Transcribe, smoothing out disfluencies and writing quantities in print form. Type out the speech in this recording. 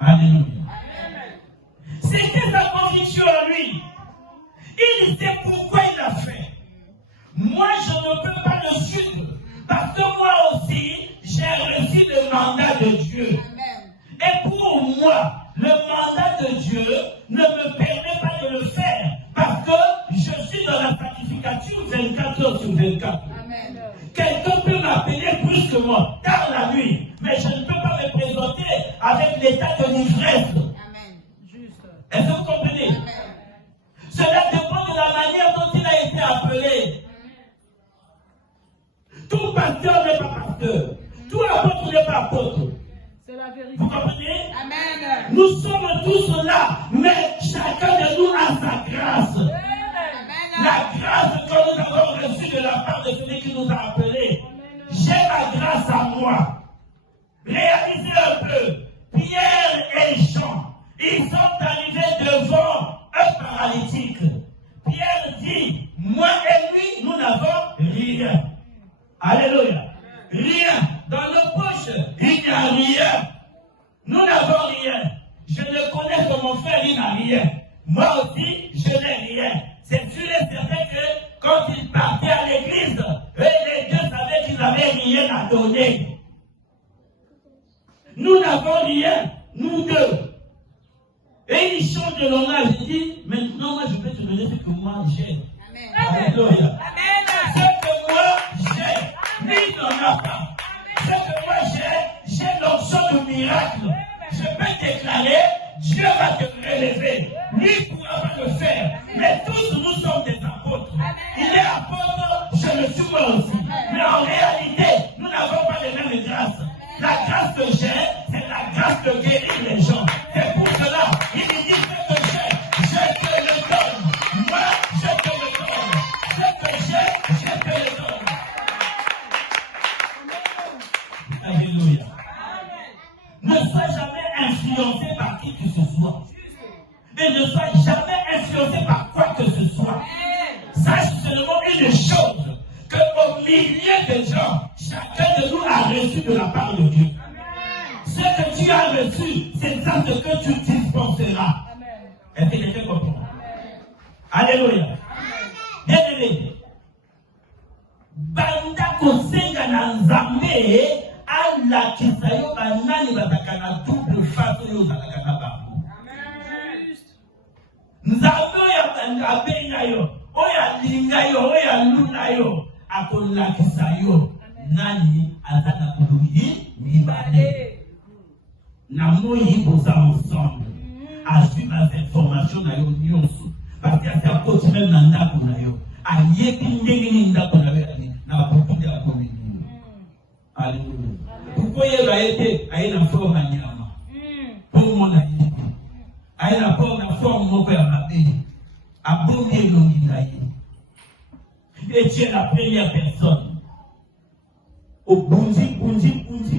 Alléluia. C'était sa conviction à lui. Il sait pourquoi il l'a fait. Moi, je ne peux pas le suivre. Parce que moi aussi, j'ai reçu le mandat de Dieu. Et pour moi, le mandat de Dieu ne me permet pas de le faire. Parce que je suis dans la sanctification 24 heures sur 24. Amen. Quelqu'un peut m'appeler plus que moi, tard la nuit. Mais je ne peux pas me présenter avec l'état de l'ivresse. Est-ce que vous comprenez? Amen. Cela dépend de la manière dont il a été appelé. Tout pasteur n'est pas pasteur. Tout apôtre n'est pas apôtre. C'est la vérité. Vous comprenez? Amen. Nous sommes tous là, mais chacun de nous a sa grâce. Amen. La grâce que nous avons reçue de la part de celui qui nous a appelés. J'ai ma grâce à moi. Réalisez un peu. Pierre et Jean, ils sont arrivés devant un paralytique. Pierre dit, moi et lui, nous n'avons rien. Alléluia. Rien. Dans nos poches, il n'y a rien. Nous n'avons rien. Je ne connais que mon frère, il n'a rien. Moi aussi, je n'ai rien. C'est sûr et certain que quand ils partaient à l'église, eux les deux savaient qu'ils n'avaient rien à donner. Nous n'avons rien, nous deux. Et il change de langage. Il dit, maintenant, moi, je peux te donner ce que moi j'ai. Alléluia. Ce que moi j'ai, lui n'en a pas. Ce que moi j'ai l'option de miracle. Je peux déclarer, Dieu va te relever. Lui ne pourra pas le faire. Mais tous nous sommes des apôtres. Il est apôtre, je le suis moi aussi. Mais en réalité, nous n'avons pas les mêmes grâces. La grâce que j'ai, c'est la grâce de guérir les gens. C'est pour cela, il dit ce que j'ai, je te le donne. Moi, je te le donne. Ce que j'ai, je te le donne. Alléluia. Ne sois jamais influencé par qui que ce soit. Et ne sois jamais influencé par quoi que ce soit. Sache seulement une chose, qu'au milieu des gens, chacun de nous a reçu de la part de Dieu. Ce que tu as reçu, c'est ça ce que tu dispenseras. Est-ce que quelqu'un comprend? Alléluia. Bien aimé. Banda kosenga na nzambe ala kisayo banani bataka na double face oyo ozalaka na bango. Nzambe oyo abenga yo, oyo alinga yo, oyo aluna yo, akolakisa yo nani aza na kuluyi mibale. Na moi boza ensemble. Azwi ma information na yo nyonso. Parce que c'est à cause même na ndako na yo. Ayebi ndenge ni ndako na yo na bakokundi ya komini. Alléluia. Pourquoi il a été à une forme à Nyama? Pour mon ami. À une forme mon père m'a dit. À Boumé Longuinaï. Et tu es la première personne. Au Bunzi,